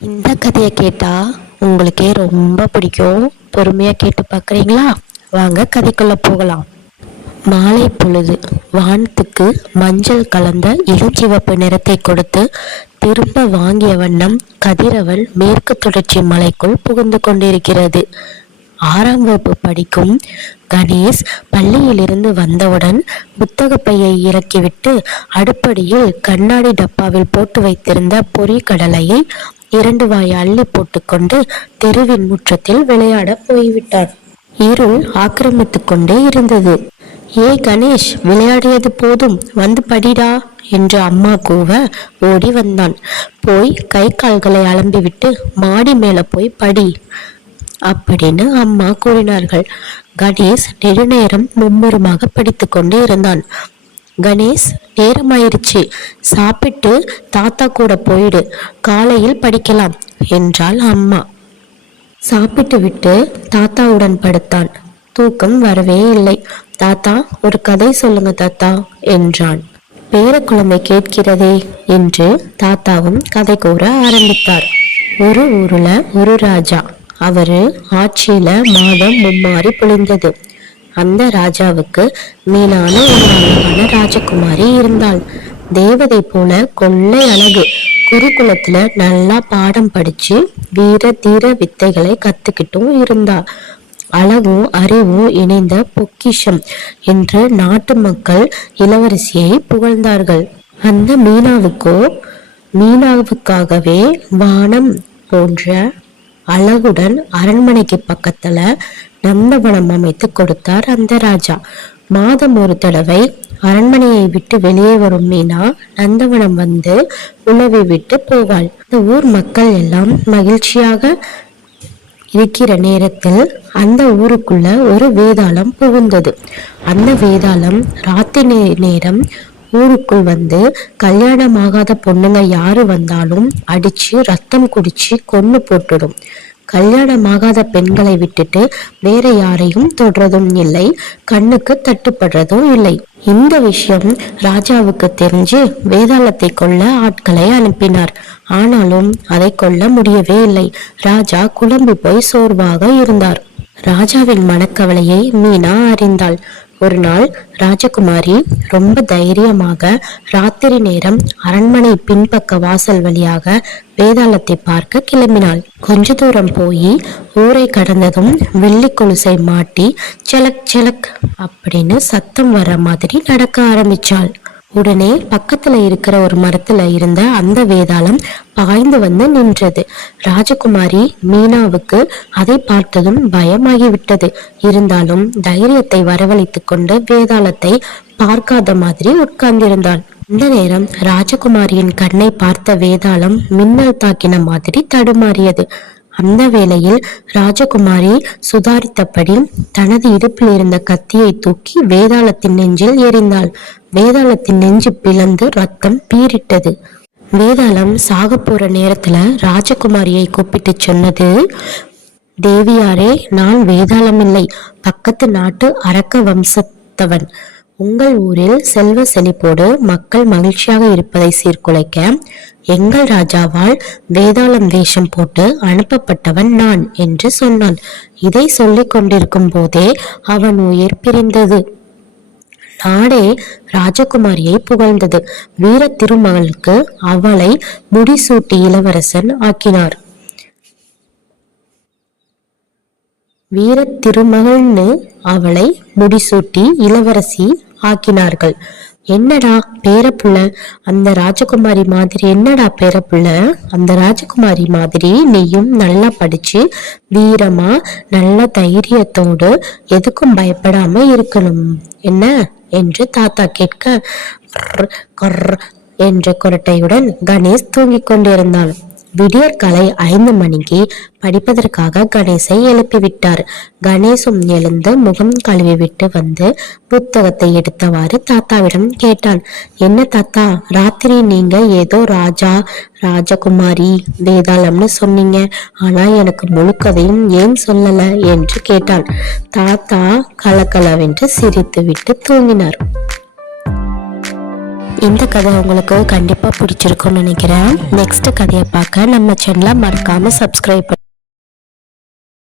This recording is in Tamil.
இந்த கதையை கேட்டா உங்களுக்கே ரொம்ப பிடிக்கும். பொறுமையா கேட்டு பார்க்கறீங்களா வாங்க கதைக்குள்ள போகலாம். மாலை பொழுது வானத்துக்கு மஞ்சள் கலந்த இளஞ்சிவப்பு நிறத்தை கொடுத்து திரும்ப வாங்கிய வண்ணம் கதிரவன் மேற்கு தொடர்ச்சி மலைக்குள் புகுந்து கொண்டிருக்கிறது. ஆறாம் வகுப்பு படிக்கும் கணேஷ் பள்ளியிலிருந்து வந்தவுடன் புத்தக பையை இறக்கிவிட்டு அடுப்படியில் கண்ணாடி டப்பாவில் போட்டு வைத்திருந்த பொரிகடலையை இரண்டு வாய் அள்ளி போட்டுக்கொண்டு தெருவின் முற்றத்தில் விளையாட போய்விட்டான். இருள் ஆக்கிரமித்துக் கொண்டே இருந்தது. ஏ கணேஷ் விளையாடியது போதும் வந்து படிடா என்று அம்மா கூவ ஓடி வந்தான். போய் கை கால்களை அலம்பிவிட்டு மாடி மேல போய் படி அப்படின்னு அம்மா கூறினார்கள். கணேஷ் நெடுநேரம் மும்முரமாக படித்து கொண்டு இருந்தான். கணேஷ் நேரமாயிருச்சு. சாப்பிட்டு தாத்தா கூட போயிடு. காலையில் படிக்கலாம் என்றாள் அம்மா. சாப்பிட்டு விட்டு தாத்தாவுடன் படுத்தான். தூக்கம் வரவே இல்லை. தாத்தா ஒரு கதை சொல்லுங்க தாத்தா என்றான். பேரக்குழந்தை கேட்கிறதே என்று தாத்தாவும் கதை கூற ஆரம்பித்தார். ஒரு ஊர்ல ஒரு ராஜா. அவரு ஆட்சியில மாதம் மும்மாறி பொழிந்தது. அந்த ராஜாவுக்கு மேலான ஒரு அழகான ராஜகுமாரி இருந்தாள். தேவதை போல கொள்ளை அழகு. குருகுலத்துல நல்லா பாடம் படிச்சு வீர தீர வித்தைகளை கத்துக்கிட்டும் இருந்தா. அழகும் அறிவும் இணைந்த பொக்கிஷம் என்று நாட்டு மக்கள் இளவரசியை புகழ்ந்தார்கள். அந்த மீனாவுக்கோ மீனாவுக்காகவே வானம் போன்ற அழகுடன் அரண்மனைக்கு பக்கத்துல நந்தவனம் அமைத்து கொடுத்தார் அந்த ராஜா. மாதம் ஒரு தடவை அரண்மனையை விட்டு வெளியே வரும் மீனா நந்தவனம் வந்து உணவை விட்டு போவாள். இந்த ஊர் மக்கள் எல்லாம் மகிழ்ச்சியாக இருக்கிற நேரத்தில் அந்த ஊருக்குள்ள ஒரு வேதாளம் புகுந்தது. அந்த வேதாளம் ராத்திரி நேரம் ஊருக்குள் வந்து கல்யாணமாகாத பொண்ணுங்க யாரு வந்தாலும் அடிச்சு ரத்தம் குடிச்சு கொண்டு போட்டுடும். கல்யாணமாகாத பெண்களை விட்டுட்டு வேற யாரையும் தொடுறதும் இல்லை கண்ணுக்கு தட்டுப்படுறதும் இல்லை. இந்த விஷயம் ராஜாவுக்கு தெரிஞ்சு வேதாளத்தை கொல்ல ஆட்களை அனுப்பினார். ஆனாலும் அதை கொல்ல முடியவே இல்லை. ராஜா குழம்பு போய் சோர்வாக இருந்தார். ராஜாவின் மனக்கவலையை மீனா அறிந்தாள். ஒரு நாள் ராஜகுமாரி ரொம்ப தைரியமாக ராத்திரி நேரம் அரண்மனை பின்பக்க வாசல் வழியாக வேதாளத்தை பார்க்க கிளம்பினாள். கொஞ்ச தூரம் போய் ஊரை கடந்ததும் வெள்ளி கொலுசை மாட்டி செலக் செலக் அப்படின்னு சத்தம் வர்ற மாதிரி நடக்க ஆரம்பிச்சாள். உடனே பக்கத்துல இருக்கிற ஒரு மரத்துல இருந்த அந்த வேதாளம் பாய்ந்து வந்து நின்றது. ராஜகுமாரி மீனாவுக்கு அதை பார்த்ததும் பயமாகிவிட்டது. இருந்தாலும் தைரியத்தை வரவழைத்துக் கொண்டு வேதாளத்தை பார்க்காத மாதிரி உட்கார்ந்திருந்தாள். இந்த நேரம் ராஜகுமாரியின் கண்ணை பார்த்த வேதாளம் மின்னல் தாக்கின மாதிரி தடுமாறியது. அந்த வேளையில் ராஜகுமாரி சுதாரித்தபடி தனது இடுப்பில் இருந்த கத்தியை தூக்கி வேதாளத்தின் நெஞ்சில் எறிந்தாள் வேதாளத்தின் நெஞ்சு பிளந்து ரத்தம் பீரிட்டது வேதாளம் சாக போற நேரத்துல ராஜகுமாரியை கூப்பிட்டு சொன்னது தேவியாரே நான் வேதாளம் இல்லை. பக்கத்து நாட்டு அரக்க வம்சத்தவன். உங்கள் ஊரில் செல்வ செழிப்போடு மக்கள் மகிழ்ச்சியாக இருப்பதை சீர்குலைக்க எங்கள் ராஜாவால் வேதாளம் வேஷம் போட்டு அனுப்பப்பட்டவன் நான் என்று சொன்னான். இதை சொல்லிக் கொண்டிருக்கும் போதே அவன் உயிர் பிரிந்தது. நாடே ராஜகுமாரியை புகழ்ந்தது. வீர திருமகளுக்கு அவளை முடிசூட்டி இளவரசன் ஆக்கினார். வீர திருமகள்னு அவளை முடிசூட்டி இளவரசி ஆக்கினார்கள். என்னடா பேரப்புள்ள? அந்த ராஜகுமாரி மாதிரி என்னடா பேரப்புள்ள? அந்த ராஜகுமாரி மாதிரி நீயும் நல்லா படிச்சு வீரமா நல்ல தைரியத்தோடு எதுக்கும் பயப்படாம இருக்கணும். என்ன? என்று தாத்தா கேட்க "கர்ர், என்ற குரட்டையுடன் கணேஷ் தூங்கிக் கொண்டிருந்தான். விடியற்காலை ஐந்து மணிக்கு படிப்பதற்காக கணேசை எழுப்பிவிட்டார். கணேசும் எழுந்து முகம் கழுவி விட்டு வந்து புத்தகத்தை எடுத்தவாறு தாத்தாவிடம் கேட்டான். என்ன தாத்தா ராத்திரி நீங்க ஏதோ ராஜா ராஜகுமாரி வேதாளம்னு சொன்னீங்க. ஆனா எனக்கு முழுக்கதையும் ஏன் சொல்லல? என்று கேட்டான். தாத்தா கலக்கலவென்று சிரித்துவிட்டு தூங்கினார். இந்த கதை உங்களுக்கு கண்டிப்பாக பிடிச்சிருக்கும்னு நினைக்கிறேன். நெக்ஸ்ட் கதையை பார்க்க நம்ம சேனலை மறக்காமல் சப்ஸ்கிரைப் பண்ணி